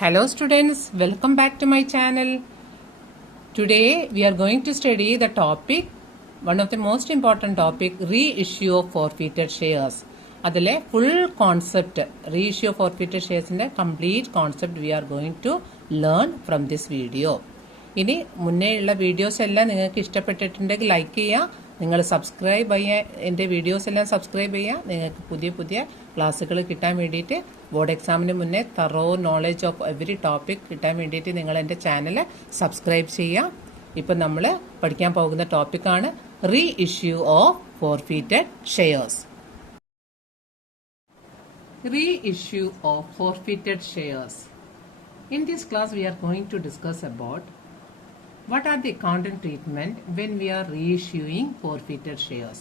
Hello students, welcome back to my channel. Today we are going to study the topic, one of the most important topic, reissue of forfeited shares. അതിലെ full concept, reissue of forfeited shares in the complete concept we are going to learn from this video. ഇനി മുന്നേ ഉള്ള videos എല്ലാം നിങ്ങൾക്ക് ഇഷ്ടപ്പെട്ടിട്ടുണ്ടെങ്കിൽ like ചെയ്യുക, നിങ്ങൾ subscribe ചെയ്യുക, എൻ്റെ വീഡിയോസ് എല്ലാം സബ്സ്ക്രൈബ് ചെയ്യുക. നിങ്ങൾക്ക് പുതിയ പുതിയ ക്ലാസ്സുകൾ കിട്ടാൻ വേണ്ടിയിട്ട് ബോർഡ് എക്സാമിന് മുന്നേ thorough knowledge of every topic കിട്ടാൻ വേണ്ടിയിട്ട് നിങ്ങൾ എൻ്റെ ചാനൽ സബ്സ്ക്രൈബ് ചെയ്യുക. ഇപ്പം നമ്മൾ പഠിക്കാൻ പോകുന്ന ടോപ്പിക്കാണ് reissue of forfeited shares. Reissue of forfeited shares. In this class we are going to discuss about what are the accounting treatment when we are reissuing forfeited shares.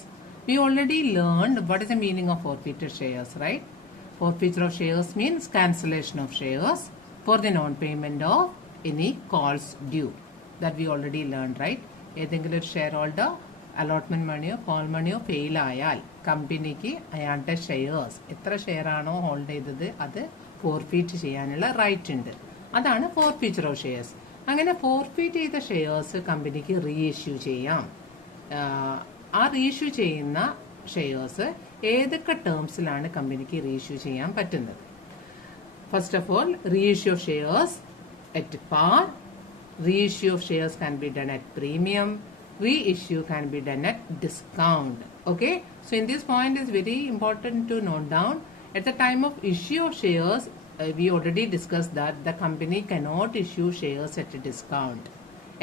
We already learned what is the meaning of forfeited shares, right? Forfeiture of shares means cancellation of shares for the non-payment of any calls due. That we already learned, right? ഏതെങ്കിലും ഒരു shareholder allotment മണിയോ call മണിയോ fail ആയാൽ കമ്പനിക്ക് അയാളുടെ shares എത്ര share ആണോ hold ചെയ്തത് അത് ഫോർഫീറ്റ് ചെയ്യാനുള്ള റൈറ്റ് ഉണ്ട്. അതാണ് ഫോർഫീച്ചർ ഓഫ് ഷെയർസ്. അങ്ങനെ ഫോർഫീറ്റ് ചെയ്ത ഷെയർസ് കമ്പനിക്ക് റീഇഷ്യൂ ചെയ്യാം. ആ റീഇഷ്യൂ ചെയ്യുന്ന ഷെയർസ് ഏതൊക്കെ ടേംസിലാണ് കമ്പനിക്ക് റീഇഷ്യൂ ചെയ്യാൻ പറ്റുന്നത്? First of all, reissue of shares at par, reissue of shares can be done at premium, reissue can be done at discount. Okay, so in this point is very important to note down. At the time of issue of shares, we already discussed that the company cannot issue shares at a discount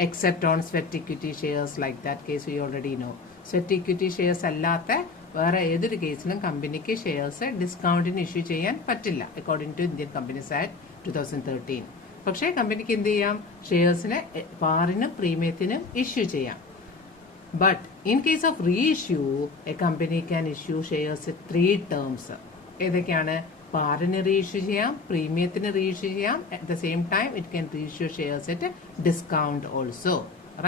except on sweat equity shares. Like that case we already know. Sweat equity shares അല്ലാത്ത വേറെ ഏതൊരു കേസിലും കമ്പനിക്ക് shares ഡിസ്കൗണ്ടിന് issue ചെയ്യാൻ പറ്റില്ല according to Indian companies act 2013. പക്ഷേ കമ്പനിക്ക് എന്ത് ചെയ്യാം? ഷെയർസിന് പാറിനും പ്രീമിയത്തിനും ഇഷ്യൂ ചെയ്യാം. But in case of reissue a company can issue shares 3 terms. ഏതൊക്കെയാണ്? പാറിന് റീഇഷ്യൂ ചെയ്യാം, പ്രീമിയത്തിന് റീഇഷ്യൂ ചെയ്യാം, at the same time it can reissue shares at discount also,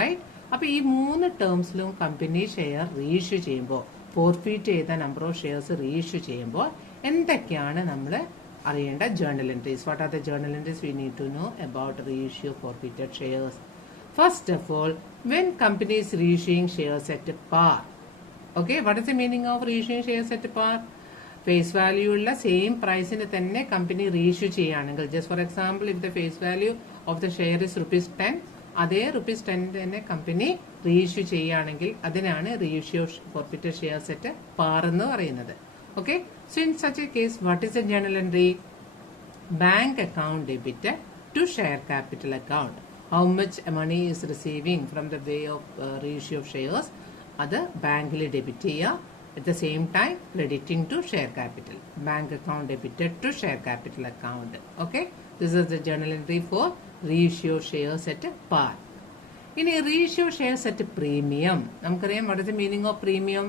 right? അപ്പൊ ഈ 3 ടേംസിലും കമ്പനി ഷെയർ റീഇഷ്യൂ ചെയ്യുമ്പോൾ, ഫോർഫീറ്റ് ചെയ്ത നമ്പർ ഓഫ് ഷെയർസ് റീഇഷ്യൂ ചെയ്യുമ്പോൾ എന്തൊക്കെയാണ് നമ്മൾ അറിയേണ്ട journal entries? What are the journal entries we need to know about reissue of forfeited shares? First of all, when company is reissuing shares at par. Okay, what is the meaning of reissuing shares at par? Face value ഉള്ള same പ്രൈസിന് തന്നെ company reissue ചെയ്യുകയാണെങ്കിൽ, just for example, if the face value of the share is ₹10, അതേ ₹10 തന്നെ company reissue ചെയ്യുകയാണെങ്കിൽ അതിനാണ് reissue of forfeited shares at par എന്ന് പറയുന്നത്. Okay, so in such a case, what is the journal entry? Bank account debited to share capital account. How much money is receiving from the way of reissue of shares? Other bank debit here. At the same time, crediting to share capital. Bank account debited to share capital account. Okay, this is the journal entry for reissue of shares at par. In a reissue of shares at premium, namukariam what is the meaning of premium?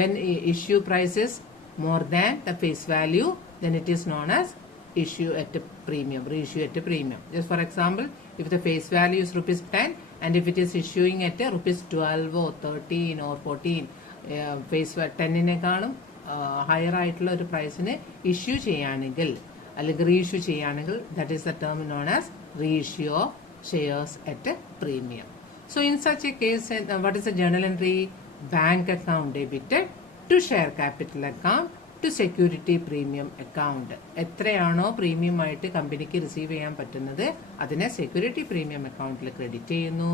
When issue price is more than the face value, then it is known as issue at a premium, reissue at a premium. Just for example, if the face value is ₹10 and if it is issuing at a ₹12 or 13 or 14, face 10-നേക്കാളും higher ആയിട്ടുള്ള ഒരു പ്രൈസിന് issue ചെയ്യുകയാണെങ്കിൽ അല്ലെങ്കിൽ reissue ചെയ്യുകയാണെങ്കിൽ that is the term known as reissue of shares at a premium. So in such a case, what is the journal entry? Bank account debited to share capital account to security premium account. എത്രയാണോ premium ആയിട്ട് കമ്പനിക്ക് receive ചെയ്യാൻ പറ്റുന്നത് അതിനെ security premium അക്കൗണ്ടിൽ credit ചെയ്യുന്നു.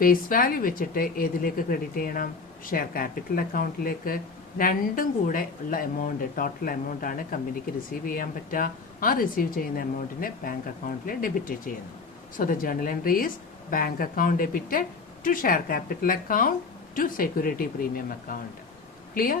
Face value വെച്ചിട്ട് ഏതിലേക്ക് credit ചെയ്യണം? ഷെയർ ക്യാപിറ്റൽ അക്കൗണ്ടിലേക്ക്. രണ്ടും കൂടെ ഉള്ള എമൗണ്ട്, ടോട്ടൽ എമൗണ്ട് ആണ് കമ്പനിക്ക് റിസീവ് ചെയ്യാൻ പറ്റുക. ആ റിസീവ് ചെയ്യുന്ന എമൗണ്ടിനെ ബാങ്ക് അക്കൗണ്ടിൽ ഡെബിറ്റ് ചെയ്യുന്നു. So the journal entry is bank account debited to share capital account to security premium account. Clear?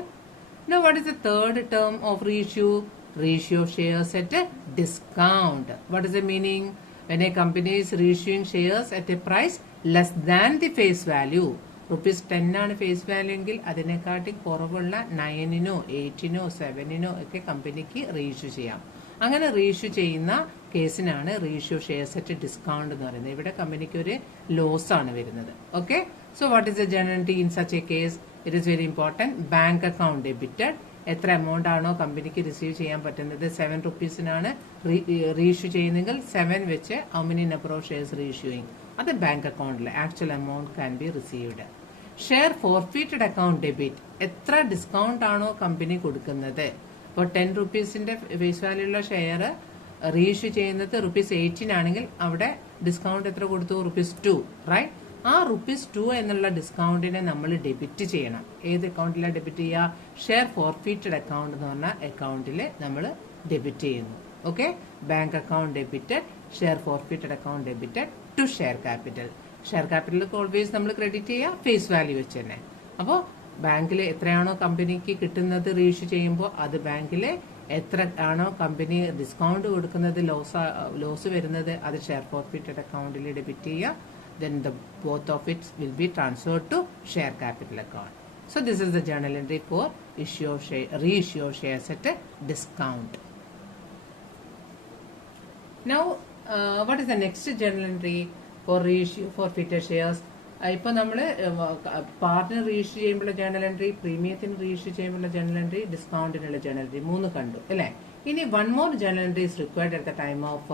Now what is the third term of reissue? Reissue of shares at a discount. What is the meaning? When a company is reissuing shares at a price less than the face value. ₹10 ആണ് face value എങ്കിൽ അതിനെക്കാട്ടി കുറവുള്ള 9-നോ 8-നോ 7-നോ ഒക്കെ കമ്പനിക്ക് reissue ചെയ്യാം. അങ്ങനെ reissue ചെയ്യുന്ന കേസിനാണ് reissue shares at discount എന്ന് പറയുന്നത്. ഇവിടെ കമ്പനിക്ക് ഒരു ലോസ് ആണ് വരുന്നത്. Okay, so what is the journal entry in such A case? It is very important. Bank account debited എത്ര എമൗണ്ട് ആണോ കമ്പനിക്ക് റിസീവ് ചെയ്യാൻ പറ്റുന്നത് 7 റുപ്പീസിനാണ് റീഇഷ്യൂ ചെയ്യുന്നെങ്കിൽ 7 വെച്ച് how many number of shares reissuing അത് ബാങ്ക് അക്കൗണ്ടിൽ actual amount can be received. Share forfeited account debit എത്ര ഡിസ്കൗണ്ട് ആണോ കമ്പനി കൊടുക്കുന്നത്. ഇപ്പോൾ 10 റുപ്പീസിന്റെ ഫേസ് വാല്യൂ ഉള്ള ഷെയർ റീഇഷ്യൂ ചെയ്യുന്നത് ₹18 ആണെങ്കിൽ അവിടെ ഡിസ്കൗണ്ട് എത്ര കൊടുത്തു ₹2 റൈറ്റ്. ആ ₹2 എന്നുള്ള ഡിസ്കൗണ്ടിനെ നമ്മൾ ഡെബിറ്റ് ചെയ്യണം. ഏത് അക്കൗണ്ടിലാണ് ഡെബിറ്റ് ചെയ്യുക? ഷെയർ ഫോർഫീറ്റഡ് അക്കൗണ്ട് എന്ന് പറഞ്ഞ അക്കൗണ്ടിൽ നമ്മൾ ഡെബിറ്റ് ചെയ്യുന്നു. Okay, bank account debited, share forfeited account debited to share capital. Share ക്യാപിറ്റലിൽ ഓൾവേസ് നമ്മൾ ക്രെഡിറ്റ് ചെയ്യുക ഫേസ് വാല്യൂ വെച്ച് തന്നെ. അപ്പോൾ ബാങ്കിൽ എത്രയാണോ കമ്പനിക്ക് കിട്ടുന്നത് റീഇഷ്യൂ ചെയ്യുമ്പോൾ അത് ബാങ്കിൽ എത്ര ആണോ കമ്പനി ഡിസ്കൗണ്ട് കൊടുക്കുന്നത് ലോസ് വരുന്നത് അത് ഷെയർ ഫോർഫീറ്റഡ് അക്കൗണ്ടിൽ ഡെബിറ്റ് ചെയ്യുക. Then both of it will be transferred to share capital account. So this is the journal entry for reissue of shares at a discount. Now what is the next journal entry for reissue forfeited shares? ഇപ്പോൾ നമ്മൾ പാർട്ടിന് reissue ചെയ്യുമ്പോഴുള്ള journal entry, പ്രീമിയത്തിന് reissue ചെയ്യുമ്പോഴുള്ള journal entry, ഡിസ്കൗണ്ടിനുള്ള journal entry 3 കണ്ടു അല്ലേ. ഇനി 1 more journal entry is required at the time of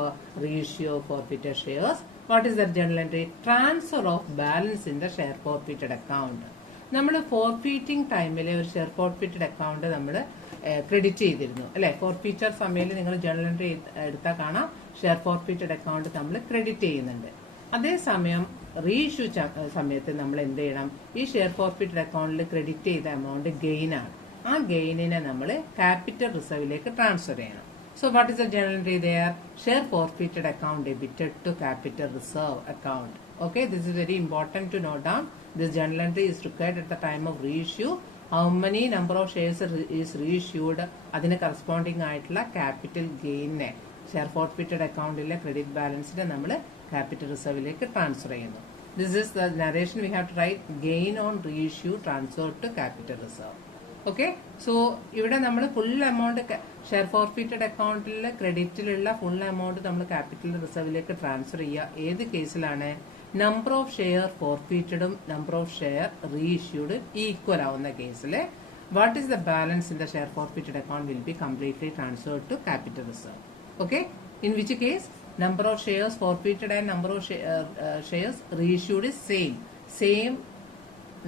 reissue of forfeited shares. What is that journal entry? Transfer of balance in the share forfeited account. നമ്മൾ ഫോർഫീറ്റിംഗ് ടൈമിൽ ഒരു share forfeited account നമ്മൾ credit ചെയ്തിരുന്നു അല്ലെ. Forfeiture സമയത്ത് നിങ്ങൾ journal entry എടുത്താൽ കാണാം ഷെയർ ഫോർഫീറ്റഡ് അക്കൗണ്ട് നമ്മൾ ക്രെഡിറ്റ് ചെയ്യുന്നുണ്ട്. അതേസമയം റീഇഷ്യൂ സമയത്ത് നമ്മൾ എന്ത് ചെയ്യണം? ഈ ഷെയർ ഫോർഫീറ്റഡ് അക്കൗണ്ടിൽ ക്രെഡിറ്റ് ചെയ്ത എമൗണ്ട് ഗെയിൻ ആണ്. ആ ഗെയിനിനെ നമ്മൾ ക്യാപിറ്റൽ റിസർവിലേക്ക് ട്രാൻസ്ഫർ ചെയ്യണം. So what is the journal entry there? Share forfeited account debited to capital reserve account. Okay, this is very important to note down. This journal entry is required at the time of reissue. How many number of shares is reissued? അതിന് corresponding ആയിട്ടുള്ള capital gain share forfeited അക്കൗണ്ടിലെ credit ബാലൻസിനെ നമ്മൾ capital റിസർവിലേക്ക് transfer ചെയ്യുന്നു. This is the narration we have to write. Gain on reissue transferred to capital reserve. Okay, so ഇവിടെ നമ്മൾ full amount share forfeited അക്കൗണ്ടിലെ ക്രെഡിറ്റിലുള്ള ഫുൾ എമൗണ്ട് നമ്മൾ ക്യാപിറ്റൽ റിസർവിലേക്ക് ട്രാൻസ്ഫർ ചെയ്യുക. ഏത് കേസിലാണ്? നമ്പർ ഓഫ് ഷെയർ ഫോർഫീറ്റഡും number of share reissued equal ആവുന്ന കേസിൽ what is the balance in the share forfeited account will be completely transferred to capital reserve. Okay, in which case number of shares forfeited and number of shares reissued is same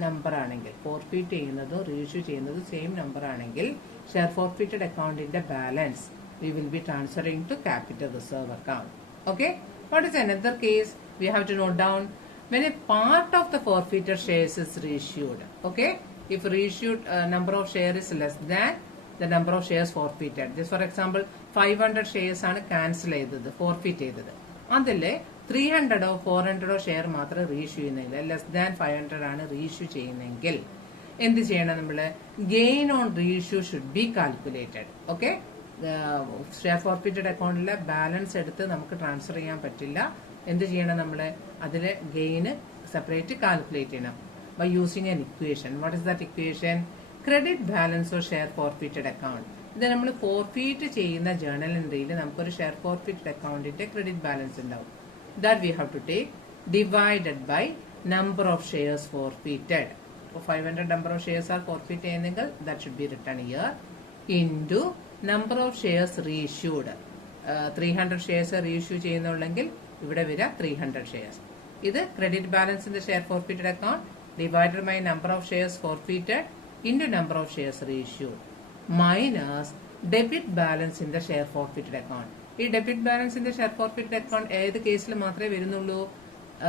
number ആണെങ്കിൽ, forfeit ചെയ്യുന്നതും reissue ചെയ്യുന്നതും same number ആണെങ്കിൽ share forfeited അക്കൗണ്ടിന്റെ balance we will be transferring to capital reserve account. Okay, what is another case we have to note down? when a part of the forfeited shares is reissued. Okay, if reissued number of shares is less than the number of shares forfeited. Just for example 500 shares ആണ് cancel ചെയ്തത്, forfeit ചെയ്തത്. അതിലെ 300 400 share മാത്രം reissue ചെയ്യുന്നില്ല, less than 500 ആണ് reissue ചെയ്യുന്നെങ്കിൽ എന്ത് ചെയ്യണം? നമ്മൾ gain on reissue should be calculated. Okay, share forfeited അക്കൗണ്ടിലെ ബാലൻസ് എടുത്ത് നമുക്ക് ട്രാൻസ്ഫർ ചെയ്യാൻ പറ്റില്ല. എന്ത് ചെയ്യണം? നമ്മൾ അതിലെ ഗെയിന് സെപ്പറേറ്റ് കാൽക്കുലേറ്റ് ചെയ്യണം by using an equation. What is that equation? Credit balance of share forfeited account. ഇത് നമ്മൾ ഫോർഫീറ്റ് ചെയ്യുന്ന ജേണൽ എൻട്രിയിൽ നമുക്കൊരു ഷെയർ ഫോർഫീറ്റഡ് അക്കൗണ്ടിന്റെ ക്രെഡിറ്റ് ബാലൻസ് ഉണ്ടാവും. That we have to take divided by number of shares forfeited. So 500 number of shares are forfeit ചെയ്യുന്നെങ്കിൽ that should be written here into number of shares reissued. 300 shares reissue ചെയ്യുന്നുണ്ടെങ്കിൽ ഇവിടെ വരിക 300 shares. ഇത് credit balance in the share forfeited account divided by number of shares forfeited into number of shares reissued minus debit balance in the share forfeited account. ഈ debit balance in the share forfeited account ഏത് കേസിൽ മാത്രമേ വരുന്നുള്ളൂ?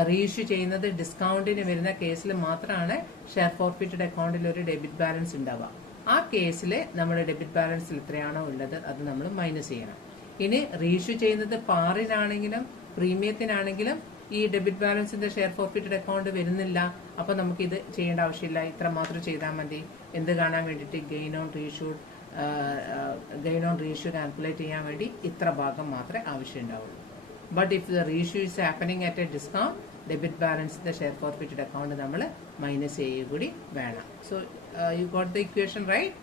Reissue ചെയ്യുന്നത് ഡിസ്കൗണ്ടിന് വരുന്ന കേസിൽ മാത്രമാണ് share forfeited അക്കൗണ്ടിൽ ഒരു ഡെബിറ്റ് ബാലൻസ് ഉണ്ടാവുക. ആ കേസിൽ നമ്മുടെ ഡെബിറ്റ് ബാലൻസിൽ എത്രയാണോ ഉള്ളത് അത് നമ്മൾ മൈനസ് ചെയ്യണം. ഇനി റീഇഷ്യൂ ചെയ്യുന്നത് പാറിനാണെങ്കിലും പ്രീമിയത്തിനാണെങ്കിലും ഈ ഡെബിറ്റ് ബാലൻസിന്റെ ഷെയർ ഫോർഫീറ്റഡ് അക്കൗണ്ട് വരുന്നില്ല. അപ്പൊ നമുക്ക് ഇത് ചെയ്യേണ്ട ആവശ്യമില്ല, ഇത്ര മാത്രം ചെയ്താൽ മതി. എന്ത് കാണാൻ വേണ്ടിയിട്ട്? ഗെയിൻ ഓൺ റീഇഷ്യൂ കാൽക്കുലേറ്റ് ചെയ്യാൻ വേണ്ടി ഇത്ര ഭാഗം മാത്രമേ ആവശ്യം ഉണ്ടാവുള്ളൂ. But if the reissue is happening at a discount debit ബാലൻസിന്റെ ഷെയർ ഫോർഫീറ്റഡ് അക്കൗണ്ട് നമ്മൾ മൈനസ് ചെയ്യുക കൂടി വേണം. So you got the equation right.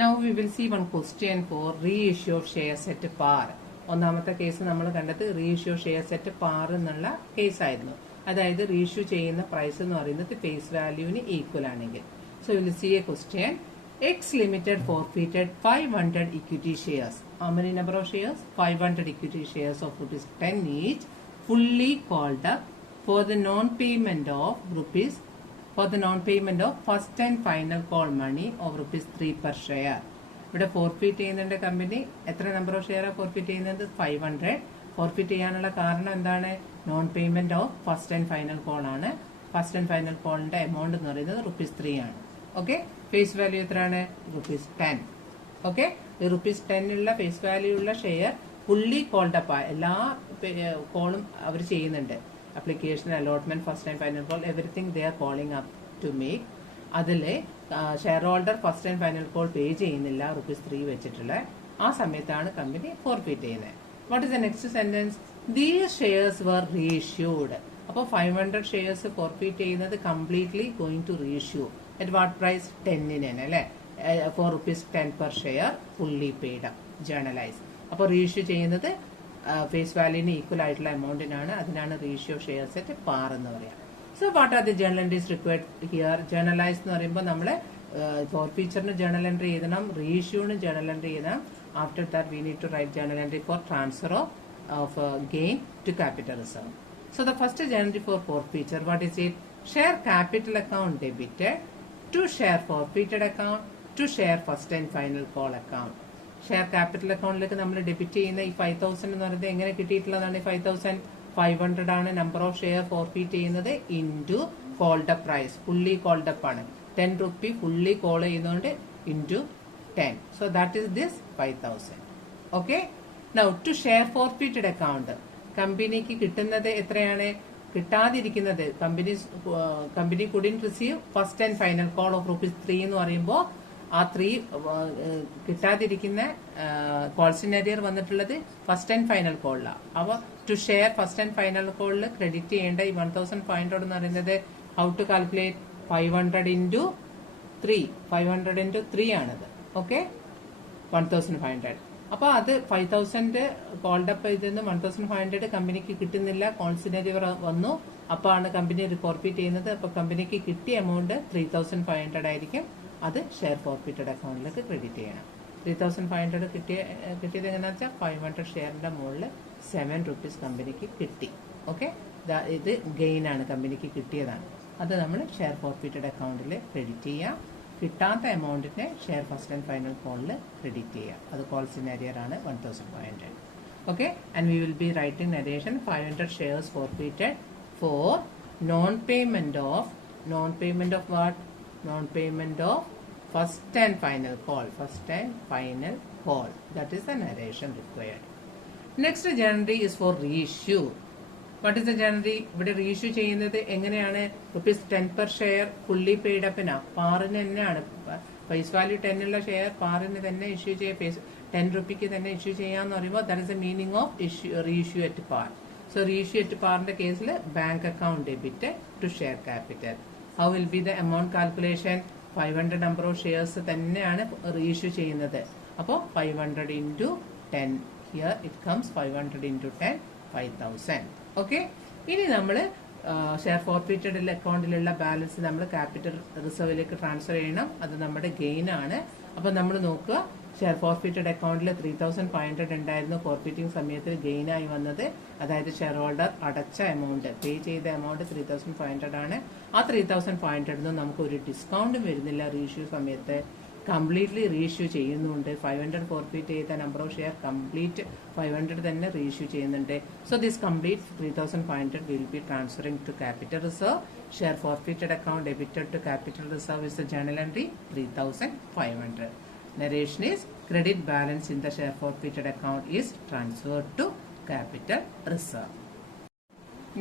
Now we will see one question for reissue of shares at par. ഒന്നാമത്തെ case നമ്മൾ കണ്ടത് reissue shares at പാർ എന്നുള്ള കേസായിരുന്നു. അതായത് റീഇഷ്യൂ ചെയ്യുന്ന പ്രൈസ് എന്ന് പറയുന്നത് ഫേസ് വാല്യൂവിന് ഈക്വൽ ആണെങ്കിൽ. So we will see a question. X Limited forfeited 500 equity shares. How many number of shares? 500 equity shares of rupees 10 each, fully called up for the non-payment of first and final call money of rupees 3 per share. ഇവിടെ forfeit ചെയ്യുന്നതിന്റെ company എത്ര number of share forfeit ചെയ്യുന്നത്? 500. Forfeit ചെയ്യാനുള്ള കാരണം എന്താണ്? Non payment of first and final call ആണ്. First and final കോളിന്റെ amount എന്ന് പറയുന്നത് rupees 3 ആണ്. ഓക്കെ, ഫേസ് വാല്യൂ എത്രയാണ്? rupees 10. ഓക്കെ, rupees 10 ഉള്ള ഫേസ് വാല്യൂ ഉള്ള ഷെയർ ഫുള്ളി കോൾഡ് അപ്പ് എല്ലാ കോളും അവർ ചെയ്യുന്നുണ്ട്. Application, allotment, first and final call, everything they are calling up to make. അതിലെ shareholder first and final call pay ചെയ്യുന്നില്ല rupees 3 വെച്ചിട്ടുള്ള ആ സമയത്താണ് കമ്പനി ഫോർഫീറ്റ് ചെയ്യുന്നത്. What is the next sentence? These shares were reissued. അപ്പോൾ 500 shares forfeit ചെയ്യുന്നത് completely going to reissue at what price? 10 അല്ലെ, for rupees 10 per share, fully paid up, journalise. അപ്പോൾ reissue ചെയ്യുന്നത് ഫേസ് വാല്യൂന് ഈക്വൽ ആയിട്ടുള്ള എമൗണ്ടിനാണ്. അതിനാണ് reissue shares at par എന്ന് പറയാം. So what are the journal entries required here? Journalise എന്ന് പറയുമ്പോൾ നമ്മൾ ഫോർഫീച്ചറിന് ജേർണൽ എൻട്രി എഴുതണം, റീഇഷ്യൂന് ജേർണൽ എൻട്രി എഴുതണം. After that we need to write journal entry for transfer of gain to capital reserve. So the first journal entry for forfeiture, what is it? Share capital account debited to share forfeited account to share first and final call account. Share capital അക്കൗണ്ടിലേക്ക് നമ്മൾ debit ചെയ്യുന്ന ഈ 5000 എന്ന് പറയുന്നത് എങ്ങനെ കിട്ടിയിട്ടുള്ളതാണ്? 5500 ആണ് number of share forfeit ചെയ്യുന്നത് into called up price. Fully called up ആണ്, 10 രൂപി ഫുള്ളി കോൾ ചെയ്യുന്നതുകൊണ്ട് into 10. So that is this 5000. Okay, now to share forfeited account company കിട്ടുന്നത് എത്രയാണ്? കിട്ടാതിരിക്കുന്നത് company couldn't receive first and final call of rupees 3 എന്ന് പറയുമ്പോൾ ആ 3 കിട്ടാതിരിക്കുന്ന call സിനാരിയർ വന്നിട്ടുള്ളത് first and final കോളിലാണ്. അപ്പോൾ to share first and final കോളിൽ ക്രെഡിറ്റ് ചെയ്യേണ്ട ഈ 1500 എന്ന് പറയുന്നത് how to calculate? 500 into 3. 500 into 3 ആണത്. ഓക്കെ, 1500. അപ്പൊ അത് 5000 കോൾഡ് അപ്പ് ചെയ്തെന്ന് 1500 കമ്പനിക്ക് കിട്ടുന്നില്ല, കോൾ സിനാരിയർ വന്നു. അപ്പൊ ആണ് കമ്പനി ഫോർഫീറ്റ് ചെയ്യുന്നത്. അപ്പൊ കമ്പനിക്ക് കിട്ടിയ എമൗണ്ട് 3500 ആയിരിക്കും. അത് ഷെയർ ഫോർഫീറ്റഡ് അക്കൗണ്ടിലേക്ക് ക്രെഡിറ്റ് ചെയ്യണം. 3500 കിട്ടിയത് എങ്ങനെയാണെന്ന് വെച്ചാൽ 500 ഷെയറിന്റെ മുകളിൽ 7 rupees കമ്പനിക്ക് കിട്ടി. ഓക്കെ, ഇത് ഗെയിൻ ആണ്, കമ്പനിക്ക് കിട്ടിയതാണ്. അത് നമ്മൾ ഷെയർ ഫോർഫീറ്റഡ് അക്കൗണ്ടിൽ ക്രെഡിറ്റ് ചെയ്യാം. കിട്ടാത്ത എമൗണ്ടിനെ ഷെയർ ഫസ്റ്റ് ആൻഡ് ഫൈനൽ കോളിൽ ക്രെഡിറ്റ് ചെയ്യാം. അത് കോൾ സിനാരിയർ ആണ് 1500. Okay, and we will B writing narration 500 shares forfeited four non payment of what? Non-payment of first and final call. That is the narration required. Next journal entry is for reissue. What is the journal entry? ഇവിടെ reissue ചെയ്യുന്നത് എങ്ങനെയാണ്? rupees 10 per share fully paid up ina പാറിന് തന്നെയാണ്. Face value 10 ഉള്ള share പാറിന് തന്നെ issue ചെയ്യാം, 10 രൂപയ്ക്ക് തന്നെ issue ചെയ്യാന്ന് പറയുമ്പോൾ that is the meaning of reissue at par. So reissue at parന്റെ കേസിൽ bank account debit to share capital. How will be the amount calculation? 500 number of shares തന്നെയാണ് റീഇഷ്യൂ ചെയ്യുന്നത്. അപ്പോൾ 500 into 10. Here it comes 500 into 10, 5000. Okay, ഇനി നമ്മൾ share forfeited അക്കൗണ്ടിലുള്ള balance നമ്മൾ capital റിസർവിലേക്ക് transfer ചെയ്യണം. അത് നമ്മുടെ ഗെയിൻ ആണ്. അപ്പൊ നമ്മൾ നോക്കുക, ഷെയർ ഫോർഫീറ്റഡ് അക്കൗണ്ടിൽ 3500 ഉണ്ടായിരുന്നു. ഫോർഫീറ്റിംഗ് സമയത്ത് ഗെയിൻ ആയി വന്നത്, അതായത് ഷെയർ ഹോൾഡർ അടച്ച എമൗണ്ട്, പേ ചെയ്ത എമൗണ്ട് 3500 ആണ്. ആ 3500 നമുക്ക് ഒരു ഡിസ്കൗണ്ടും വരുന്നില്ല. റീഇഷ്യൂ സമയത്ത് കംപ്ലീറ്റ്ലി റീഇഷ്യൂ ചെയ്യുന്നുണ്ട്. 500 ഫോർഫീറ്റ് ചെയ്ത നമ്പർ ഓഫ് ഷെയർ കംപ്ലീറ്റ് 500 തന്നെ റീഇഷ്യൂ ചെയ്യുന്നുണ്ട്. So this complete 3500 will be transferring to capital reserve. Share forfeited account debited to capital reserve is the journal entry 3500. Narration is credit balance in the share forfeited account is transferred to capital reserve.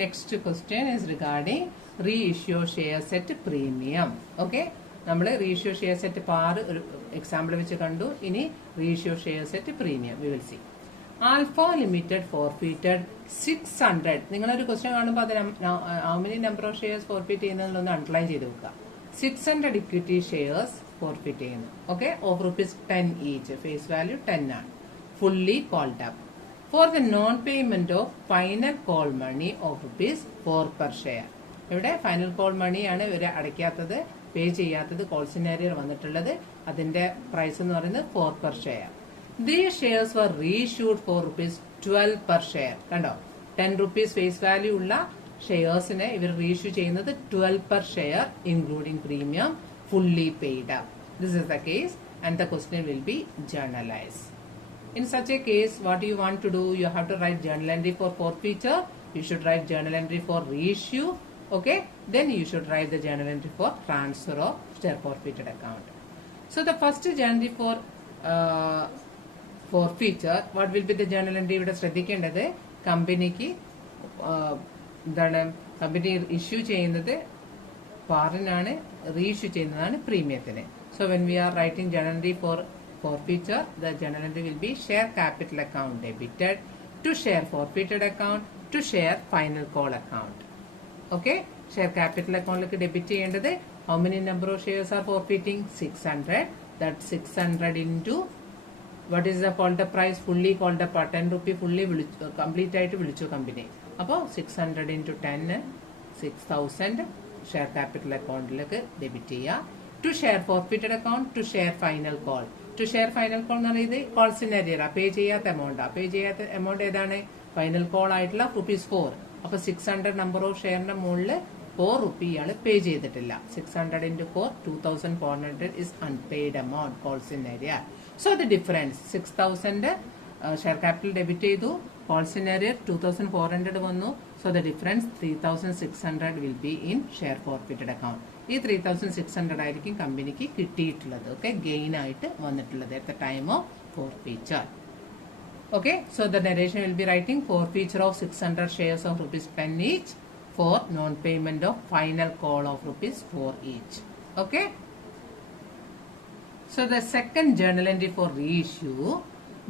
Next question is regarding reissue shares at premium. Okay, നമ്മൾ reissue shares at par ഒരു example വെച്ച് കണ്ടു. ഇനി reissue shares at premium we will see. Alpha Limited forfeited 600. നിങ്ങളൊരു question കാണുമ്പോൾ അത് how many number of shares forfeit ചെയ്യുന്നതെന്നൊന്ന് underline ചെയ്ത് വെക്കുക. 600 equity shares forfeit ചെയ്യുന്നു. Okay, of rupees 10 each. Face value 10 ആണ്. Fully called up for the non payment of final call money of rupees 4 per share. ഇവിടെ final call മണിയാണ് ഇവർ അടയ്ക്കാത്തത്. പേ ചെയ്യാത്തത് call scenario വന്നിട്ടുള്ളത് അതിന്റെ പ്രൈസ് എന്ന് പറയുന്നത് 4 per share. These shares were reissued for ₹12 per share. കണ്ടോ 10 rupees ഫേസ് വാല്യൂ ഉള്ള ഷെയർസിനെ ഇവർ റീഇഷ്യൂ ചെയ്യുന്നത് 12 per share including premium fully paid. This is the case and the question will be journalized. In such a case, what you want to do, you have to write journal entry for forfeiture, you should write journal entry for reissue, okay? Then you should write the journal entry for transfer of share forfeited account. So the first journal entry for forfeiture, what will be the journal entry? ഇവിടെ ശ്രദ്ധിക്കേണ്ടത് കമ്പനിക്ക് എന്താണ് company issue ചെയ്യുന്നത് പാറിനാണ്, reissue ചെയ്യുന്നതാണ് പ്രീമിയത്തിന്. So when we are writing journal entry for forfeiture, the journal entry will be share capital account debited to share forfeited account to share final call account. Okay, share capital account like debit ചെയ്യേണ്ടത് how many number of shares are forfeiting? 600. That 600 into what is the called the price? Fully called the 10 rupee fully complete ആയിട്ട് വിളിച്ചു company. അപ്പോൾ 600 into 10 6000 share capital അക്കൗണ്ടിലേക്ക് debit ചെയ്യുക. To share forfeited account to share final call. To share final call എന്ന് പറയുന്നത് call scenario പേ ചെയ്യാത്ത amount. പേ ചെയ്യാത്ത amount ഏതാണ്? ഫൈനൽ കോൾ ആയിട്ടുള്ള ₹4. അപ്പൊ 600 നമ്പർ ഓഫ് ഷെയറിന്റെ മുകളിൽ ₹4 ഇയാള് പേ ചെയ്തിട്ടില്ല. 600 into 4 2400 is unpaid amount call scenario. So the difference 6000 share capital debit ചെയ്തു, call scenario 2400 വന്നു. So the difference 3600 will be in share forfeited account. ഈ 3600 ആയിരിക്കും കമ്പനിക്ക് കിട്ടിയിട്ടുള്ളത്. ഓക്കെ, ഗെയിൻ ആയിട്ട് വന്നിട്ടുള്ളത് at the time of forfeiture. Okay, so the narration will be writing forfeiture of 600 shares of ₹10 each for non-payment of final call of ₹4 each. Okay. So the second journal entry for reissue,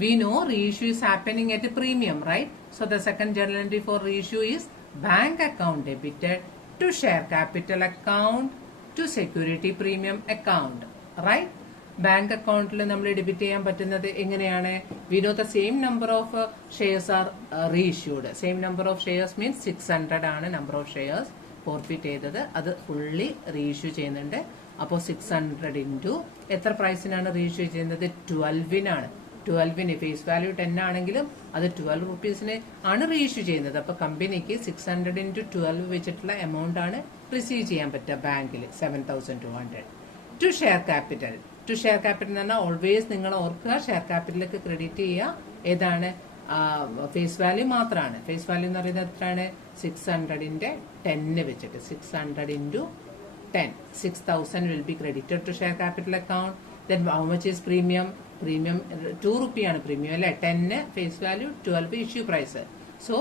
we know reissue is happening at a premium, right? So the second journal entry for reissue is bank account debited to share capital account to security premium account, right? Bank അക്കൗണ്ടിൽ നമ്മൾ debit ചെയ്യാൻ പറ്റുന്നത് എങ്ങനെയാണ്? We know the same number of shares are reissued. Same number of shares means 600 ആണ് number of shares forfeit ചെയ്തത്. അത് fully reissue ചെയ്യുന്നുണ്ട്. അപ്പോൾ 600 ഇൻറ്റു എത്ര പ്രൈസിനാണ് റീഇഷ്യൂ ചെയ്യുന്നത്? 12-നാണ്. 12-ന് ഫേസ് വാല്യൂ 10 ആണെങ്കിലും അത് 12 rupeesന് ആണ് റീഇഷ്യൂ ചെയ്യുന്നത്. അപ്പൊ കമ്പനിക്ക് 600 into 12 വെച്ചിട്ടുള്ള എമൗണ്ട് ആണ് റിസീവ് ചെയ്യാൻ പറ്റുക ബാങ്കിൽ 7200. To share capital. To share capital എന്ന് പറഞ്ഞാൽ ഓൾവേസ് നിങ്ങൾ ഓർക്കുക ഷെയർ ക്യാപിറ്റലിലേക്ക് ക്രെഡിറ്റ് ചെയ്യുക ഏതാണ്? ഫേസ് വാല്യൂ മാത്രമാണ്. ഫേസ് വാല്യൂ എന്ന് പറയുന്നത് എത്രയാണ്? 600-ന്റെ 10 വെച്ചിട്ട് 600 into 10 6000 will be credited to share capital account. Then how much is premium? Premium 2 rupee ആണ് premium അല്ലെ? 10 face value, 12 issue price. So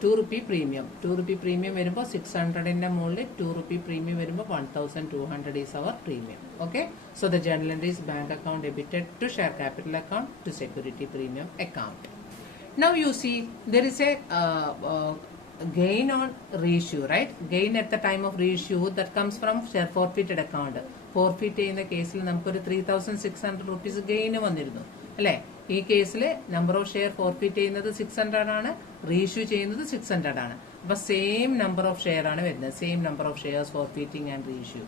2 rupee premium. 2 rupee premium വരുമ്പോൾ 600-ന്റെ മുകളിൽ 2 rupee premium വരുമ്പോൾ 1200 is our premium. Okay. So the journal entry is bank account debited to share capital account to security premium account. Now you see there is a gain on reissue, right? Gain at the time of reissue that comes from share forfeited account. Forfeit ചെയ്യുന്ന കേസിൽ നമുക്കൊരു 3600 rupees gain വന്നിരുന്നു അല്ലെ? ഈ കേസിൽ number of share forfeit ചെയ്യുന്നത് 600 ആണ്, reissue ചെയ്യുന്നത് 600 ആണ്. അപ്പൊ സെയിം നമ്പർ ഓഫ് ഷെയർ ആണ് വരുന്നത്. Same number of shares forfeiting and reissue.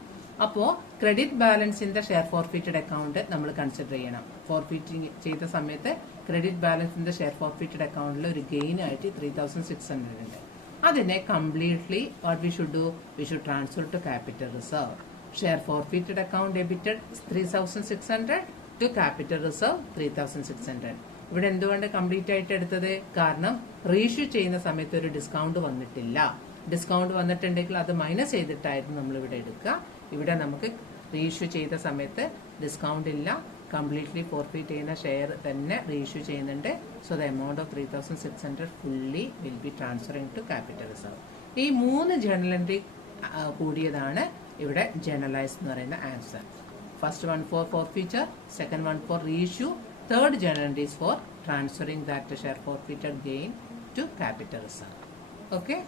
അപ്പോ credit balance in the share forfeited account നമ്മൾ കൺസിഡർ ചെയ്യണം. ഫോർഫിറ്റിംഗ് ചെയ്ത സമയത്ത് credit balance in the share forfeited അക്കൗണ്ടിൽ ഒരു ഗെയിൻ ആയിട്ട് 3600 ഉണ്ട്. അതിനെ completely what we should do? We should transfer to capital reserve. Share forfeited account debited 3600 to capital reserve 3600. ഇവിടെ എന്തുകൊണ്ട് കംപ്ലീറ്റ് ആയിട്ട് എടുത്തത്? കാരണം റീഇഷ്യൂ ചെയ്യുന്ന സമയത്ത് ഒരു ഡിസ്കൗണ്ട് വന്നിട്ടില്ല. ഡിസ്കൗണ്ട് വന്നിട്ടുണ്ടെങ്കിൽ അത് മൈനസ് ചെയ്തിട്ടായിരുന്നു നമ്മൾ ഇവിടെ എടുക്കുക. ഇവിടെ നമുക്ക് റീഇഷ്യൂ ചെയ്ത സമയത്ത് ഡിസ്കൗണ്ട് ഇല്ല. കംപ്ലീറ്റ്ലി ഫോർഫിറ്റ് ചെയ്യുന്ന ഷെയർ തന്നെ റീഇഷ്യൂ ചെയ്യുന്നുണ്ട്. So the amount of 3600 fully will be transferring to capital reserve. ഈ 3 ജേർണൽ എൻട്രി കൂടിയതാണ് ഇവിടെ ജനറലൈസ് എന്ന് പറയുന്ന answer. First one for forfeiture, second one for reissue, third journal entry is for transferring that share forfeited gain to capital reserve. Okay.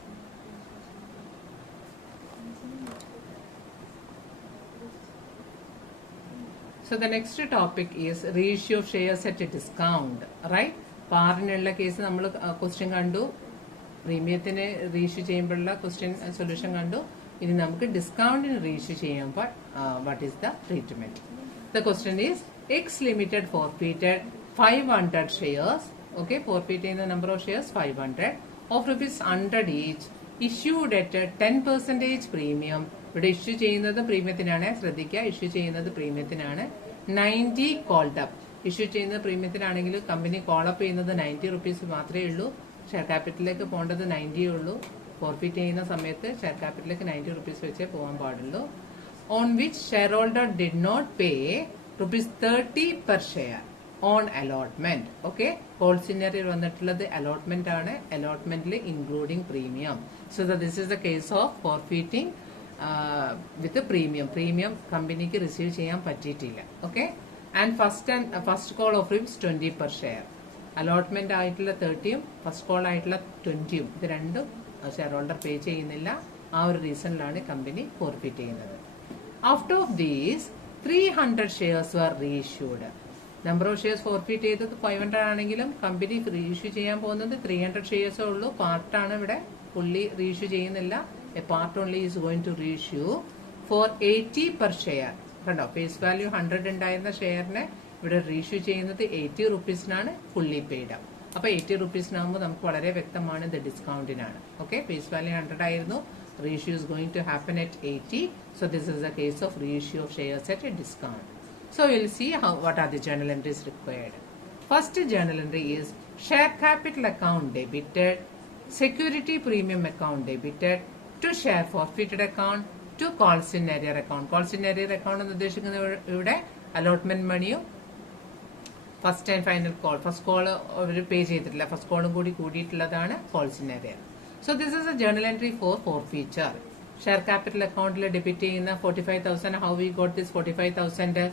So the next topic is reissue of shares at a discount, right? പാറിനുള്ള case നമ്മൾ question കണ്ടു, പ്രീമിയത്തിന് reissue ചെയ്യുമ്പോഴുള്ള question solution കണ്ടു. ഇനി നമുക്ക് ഡിസ്കൗണ്ടിന് reissue ചെയ്യുമ്പോൾ what is the treatment? The question is X limited forfeited 500 shares. Okay, forfeit ചെയ്യുന്ന number of shares 500 of ₹100 each issued at 10% premium. ഇവിടെ ഇഷ്യൂ ചെയ്യുന്നത് പ്രീമിയത്തിനാണ്, ശ്രദ്ധിക്കുക, ഇഷ്യൂ ചെയ്യുന്നത് പ്രീമിയത്തിനാണ്. 90 കോൾഡ് അപ്പ്. ഇഷ്യൂ ചെയ്യുന്ന പ്രീമിയത്തിനാണെങ്കിൽ കമ്പനി കോളപ്പ് ചെയ്യുന്നത് ₹90 മാത്രമേ ഉള്ളൂ. ഷെയർ ക്യാപിറ്റലിലേക്ക് പോകേണ്ടത് 90 ഉള്ളൂ. ഫോർഫിറ്റ് ചെയ്യുന്ന സമയത്ത് ഷെയർ ക്യാപിറ്റലിലേക്ക് ₹90 വെച്ചേ പോകാൻ പാടുള്ളൂ. On which share holder did not pay ₹30 per share on allotment. Okay, കോൾസിനറി വന്നിട്ടുള്ളത് അലോട്ട്മെന്റ് ആണ്. അലോട്ട്മെന്റിൽ including premium. So this is the case of forfeiting with premium. Premium കമ്പനിക്ക് റിസീവ് ചെയ്യാൻ പറ്റിയിട്ടില്ല. Okay, and first call of ₹20 per share. Allotment ആയിട്ടുള്ള 30യും first call ആയിട്ടുള്ള 20യും ഇത് രണ്ടും ഷെയർ ഹോൾഡർ പേ ചെയ്യുന്നില്ല. ആ ഒരു റീസണിലാണ് കമ്പനി ഫോർഫിറ്റ് ചെയ്യുന്നത്. After of these 300 shares were reissued. Number of shares forfeit ചെയ്തത് 500 ആണെങ്കിലും കമ്പനി റീഇഷ്യൂ ചെയ്യാൻ പോകുന്നത് 300 ഷെയർസേ ഉള്ളൂ. പാർട്ടാണ് ഇവിടെ, ഫുള്ളി റീഇഷ്യൂ ചെയ്യുന്നില്ല. A part only is going to reissue for 80 per share. കണ്ടോ, ഫേസ് വാല്യൂ 100 ഉണ്ടായിരുന്ന ഷെയറിനെ ഇവിടെ റീഇഷ്യൂ ചെയ്യുന്നത് ₹80 ഫുള്ളി പെയ്ഡ്. അപ്പൊ ₹80 നമുക്ക് വളരെ വ്യക്തമാണ് ഇത് ഡിസ്കൗണ്ടിനാണ്. ഓക്കെ, ഫേസ് വാല്യൂ 100 ആയിരുന്നു. Reissue is going to happen at 80. So this is a case of reissue of shares at a discount. So we'll see what are the journal entries required. First journal entry is share capital account debited, security premium account debited, to share forfeited account, to calls in arrear account. Calls in arrear account എന്ന് ഉദ്ദേശിക്കുന്നത് ഇവിടെ allotment മണിയും first and final call, first call അവർ pay ചെയ്തിട്ടില്ല, first കോളും കൂടി കൂടിയിട്ടുള്ളതാണ് calls in arrear. So this is a journal entry for forfeiture. Share capital account debit ചെയ്യുന്ന 45,000. How we got this 45,000?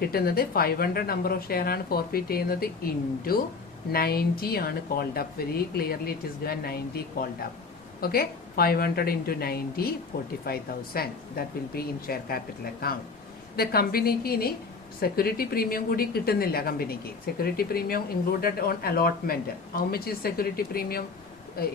കിട്ടുന്നത് 500 നമ്പർ ഓഫ് ഷെയർ ആണ് forfeit ചെയ്യുന്നത് into 90 ആണ് called up. Very clearly it is given 90 called up. Okay, 500 into 90 45,000. That will be in share capital account. ഇത് കമ്പനിക്ക് ഇനി security premium കൂടി കിട്ടുന്നില്ല. കമ്പനിക്ക് security premium included on allotment. How much is security premium?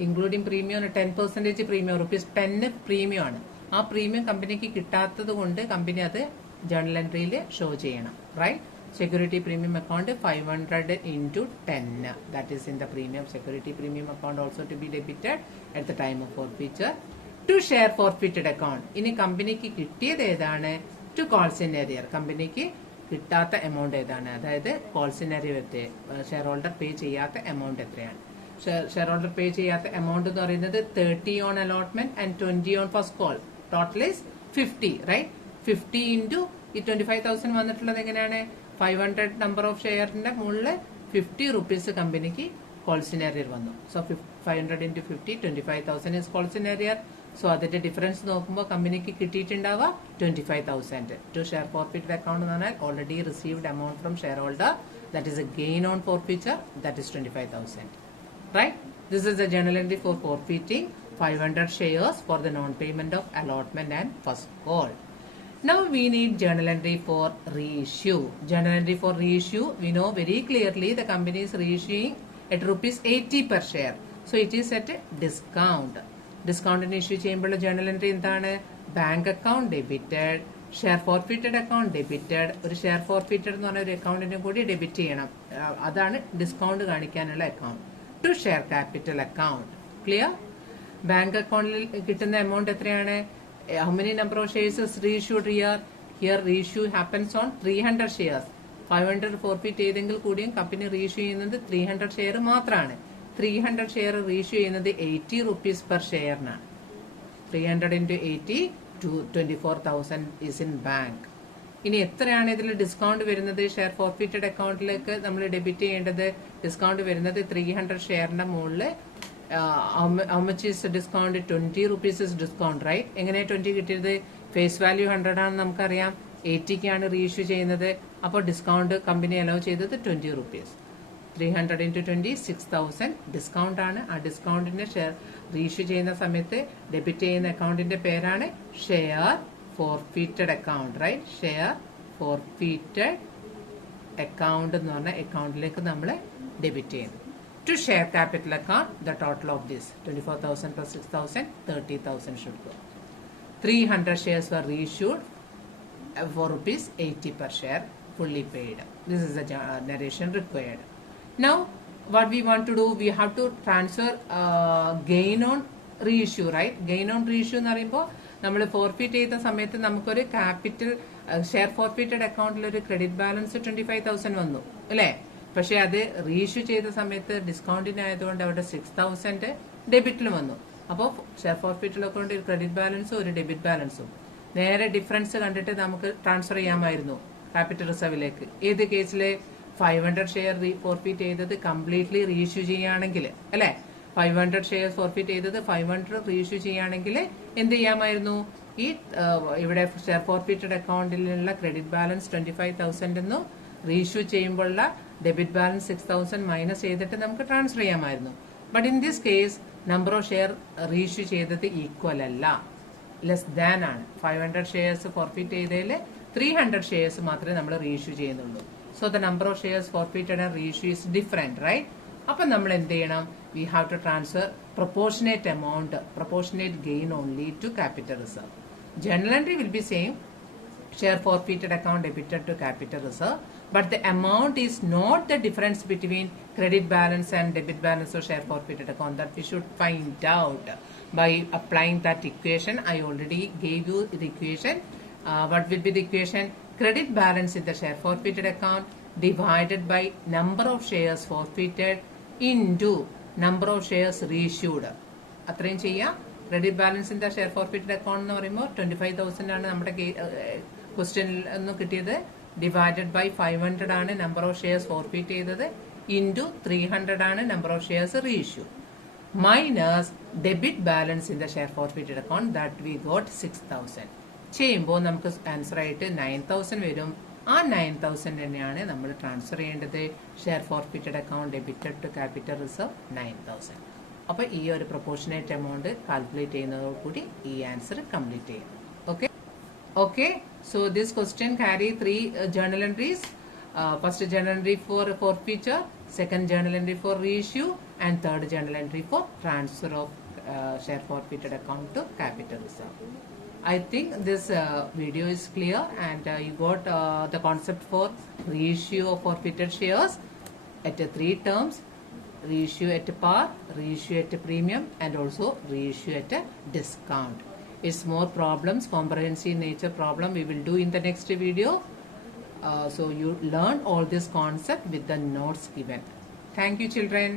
Including premium 10% premium, ₹10 premium ആണ്. ആ premium കമ്പനിക്ക് കിട്ടാത്തത് കൊണ്ട് കമ്പനി അത് ജേർണൽ എൻട്രിയിൽ ഷോ ചെയ്യണം. Right, security premium account 500 into 10. That is in the premium. Security premium account also to be debited at the time of forfeiture. To share forfeited account. ഇനി കമ്പനിക്ക് കിട്ടിയത് ഏതാണ്? To calls in arrear. കമ്പനിക്ക് കിട്ടാത്ത amount ഏതാണ്? അതായത് calls in arrear share holder pay ചെയ്യാത്ത amount എത്രയാണ്? ഷെയർ ഹോൾഡർ പേ ചെയ്യാത്ത എമൗണ്ട് എന്ന് പറയുന്നത് 30 on allotment and 20 on first call. Total is 50. Right, 50 into ഈ 25,000 വന്നിട്ടുള്ളത് എങ്ങനെയാണ്? 500 നമ്പർ ഓഫ് ഷെയറിന്റെ മുകളിൽ ₹50 കമ്പനിക്ക് കോൾസ് ഇൻ arrear വന്നു. So 500 into 50 25,000 is calls in arrear. So അതിന്റെ ഡിഫറൻസ് നോക്കുമ്പോൾ കമ്പനിക്ക് കിട്ടിയിട്ടുണ്ടാവുക 25,000. ടു ഷെയർ ഫോർഫിറ്റഡ് അക്കൗണ്ട് എന്ന് പറഞ്ഞാൽ already received amount from share holder, that is a gain on forfeiture, that is 25,000. Right, this is the journal entry for forfeiting 500 shares for the non-payment of allotment and first call. Now we need journal entry for reissue. Journal entry for reissue, we know very clearly the company is reissuing at ₹80 per share. So it is at a discount. Discount in issue ചെയ്യുമ്പോൾ journal entry എന്താണ്? Bank account debited, share forfeited account debited. ഒരു share forfeited എന്ന് പറഞ്ഞ ഒരു അക്കൗണ്ടിനും കൂടി debit ചെയ്യണം. അതാണ് discount കാണിക്കാനുള്ള account. To share capital account. Clear? Bank അക്കൗണ്ടിൽ കിട്ടുന്ന എമൗണ്ട് എത്രയാണ്? How many number of shares reissued here reissue happens on 300 shares. 500 forfeit ചെയ്തെങ്കിൽ കൂടിയും കമ്പനി റീഇഷ്യൂ ചെയ്യുന്നത് 300 ഷെയർ മാത്രമാണ്. 300 ഷെയർ റീഇഷ്യൂ ചെയ്യുന്നത് ₹80 per ഷെയറിനാണ്. 300 into 80 to 24,000 is in bank. ഇനി എത്രയാണ് ഇതിൽ ഡിസ്കൗണ്ട് വരുന്നത്? ഷെയർ ഫോർഫിറ്റഡ് അക്കൗണ്ടിലേക്ക് നമ്മൾ ഡെബിറ്റ് ചെയ്യേണ്ടത് ഡിസ്കൗണ്ട് വരുന്നത് 300 ഷെയറിന്റെ മുകളിൽ. How much is discount? ₹20 is discount. Right, എങ്ങനെ 20 കിട്ടിയത്? ഫേസ് വാല്യൂ 100 ആണെന്ന് നമുക്കറിയാം. 80ക്കാണ് റീഇഷ്യൂ ചെയ്യുന്നത്. അപ്പോൾ ഡിസ്കൗണ്ട് കമ്പനി അലോ ചെയ്തത് ₹20. 300 into 20 6,000 ഡിസ്കൗണ്ട് ആണ്. ആ ഡിസ്കൗണ്ടിന്റെ ഷെയർ റീഇഷ്യൂ ചെയ്യുന്ന സമയത്ത് ഡെബിറ്റ് ചെയ്യുന്ന അക്കൗണ്ടിന്റെ പേരാണ് share forfeited account. Right, share forfeited account എന്ന് പറഞ്ഞ അക്കൗണ്ടിലേക്ക് നമ്മൾ ഡെബിറ്റ് ചെയ്യുന്നു. To share capital account, the total of this 24,000 plus 6,000 30,000 should go. 300 shares were reissued for rupees 80 per share, fully paid. This is the narration required. Now, what we want to do, we have to transfer gain on reissue, right? Gain on reissue എന്ന് പറയുമ്പോൾ നമ്മൾ forfeit ചെയ്ത സമയത്ത് നമുക്കൊരു capital share forfeited അക്കൗണ്ടിൽ ഒരു credit balance 25,000 വന്നു അല്ലേ? പക്ഷെ അത് റീഇഷ്യൂ ചെയ്ത സമയത്ത് ഡിസ്കൗണ്ടിനായതുകൊണ്ട് അവിടെ 6,000 ഡെബിറ്റിൽ വന്നു. അപ്പോൾ ഷെയർ ഫോർഫിറ്റഡ് അക്കൗണ്ട് ഒരു ക്രെഡിറ്റ് ബാലൻസും ഒരു ഡെബിറ്റ് ബാലൻസും നേരെ ഡിഫറൻസ് കണ്ടിട്ട് നമുക്ക് ട്രാൻസ്ഫർ ചെയ്യാമായിരുന്നു ക്യാപിറ്റൽ റിസർവിലേക്ക്. ഏത് കേസില് 500 ഷെയർ ഫോർഫിറ്റ് ചെയ്തത് കംപ്ലീറ്റ്ലി റീഇഷ്യൂ ചെയ്യുകയാണെങ്കിൽ അല്ലെ, 500 ഷെയർ ഫോർഫിറ്റ് ചെയ്തത് 500 റീഇഷ്യൂ ചെയ്യുകയാണെങ്കിൽ എന്ത് ചെയ്യാമായിരുന്നു? ഈ ഇവിടെ ഷെയർ ഫോർഫിറ്റഡ് അക്കൗണ്ടിലുള്ള ക്രെഡിറ്റ് ബാലൻസ് 25,000 എന്നും റീഇഷ്യൂ ചെയ്യുമ്പോഴുള്ള ഡെബിറ്റ് ബാലൻസ് 6,000 മൈനസ് ചെയ്തിട്ട് നമുക്ക് ട്രാൻസ്ഫർ ചെയ്യാമായിരുന്നു. But in this case number of share reissue ചെയ്തത് ഈക്വൽ അല്ല, ലെസ് ദാൻ ആണ്. 500 ഷെയർസ് ഫോർഫിറ്റ് ചെയ്തതിൽ 300 ഷെയർസ് മാത്രമേ നമ്മൾ റീഇഷ്യൂ ചെയ്യുന്നുള്ളൂ. So the number of shares forfeited and reissue is different, right? അപ്പൊ നമ്മൾ എന്ത് ചെയ്യണം? We have to transfer proportionate amount, proportionate gain only to capital reserve. Journal entry will be same, share forfeited account debited to capital reserve, but the amount is not the difference between credit balance and debit balance of share forfeited account. That we should find out by applying that equation. I already gave you the equation. What will be the equation? Credit balance in the share forfeited account divided by number of shares forfeited into number of shares reissued. അത്രയും ചെയ്യാം. Credit balance in the share forfeited account എന്ന് പറയുമ്പോൾ 25,000 ആണ് നമ്മുടെ ക്വസ്റ്റ്യനിൽ നിന്ന് കിട്ടിയത്. Divided by 500 ആണ് നമ്പർ ഓഫ് ഷെയർസ് ഫോർഫിറ്റ് ചെയ്തത്, ഇൻറ്റു 300 ആണ് number of shares reissue, minus debit balance in the share forfeited account that we got 6,000. ചെയ്യുമ്പോൾ നമുക്ക് ആൻസർ ആയിട്ട് 9,000 വരും. ആ 9,000 തന്നെയാണ് നമ്മൾ ട്രാൻസ്ഫർ ചെയ്യേണ്ടത്. Share forfeited account debited to capital reserve 9,000. അപ്പൊ ഈ ഒരു പ്രൊപ്പോർഷനേറ്റ് എമൗണ്ട് കാൽക്കുലേറ്റ് ചെയ്യുന്നതോടുകൂടി ഈ ആൻസർ കംപ്ലീറ്റ് ചെയ്യും. Okay okay so this question carry 3 journal entries. First journal entry for forfeiture, second journal entry for reissue, and third journal entry for transfer of share forfeited account to capital reserve. I think this video is clear and you got the concept for reissue of forfeited shares at 3 terms: reissue at par, reissue at premium, and also reissue at a discount. It's more problems, comprehensive nature problem we will do in the next video. So you learn all this concept with the notes given. Thank you, children.